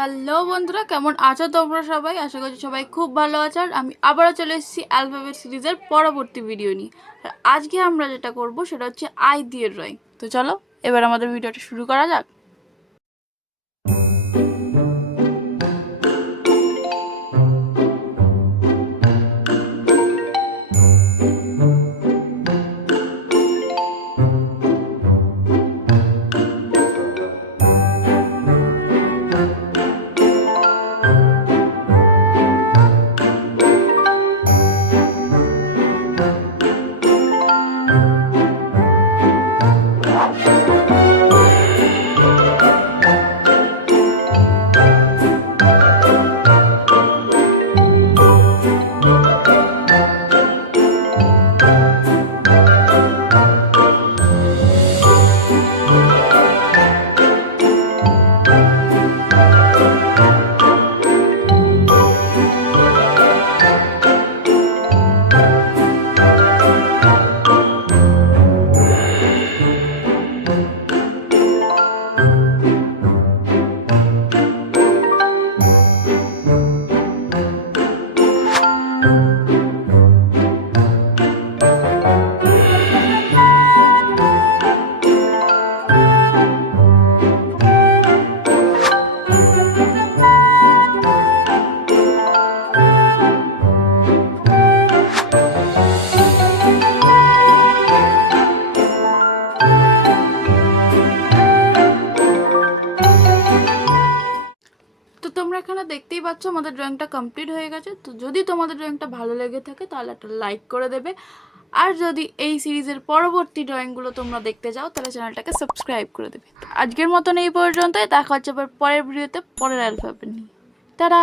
Hello বন্ধুরা, কেমন আছো তোমরা সবাই? আশা করছি সবাই খুব ভালো আছো। আর আমি আবারও চলে এসেছি অ্যালফাবেট সিরিজের পরবর্তী ভিডিও নিয়ে। আর আজকে আমরা যেটা করব সেটা হচ্ছে আই দিয়ে ড্রয়িং। তো চলো এবার আমাদের ভিডিওটা শুরু করা যাক। তো তোমরা এখানে দেখতেই পাচ্ছ আমাদের ড্রয়িংটা কমপ্লিট হয়ে গেছে। তো যদি তোমাদের ড্রয়িংটা ভালো লেগে থাকে তাহলে একটা লাইক করে দেবে। আর যদি এই সিরিজের পরবর্তী ড্রয়িংগুলো তোমরা দেখতে চাও তাহলে চ্যানেলটাকে সাবস্ক্রাইব করে দেবে। আজকের মতন এই পর্যন্তই, দেখা হচ্ছে পরের ভিডিওতে পরের অ্যালফাবেট নিয়ে। টাটা।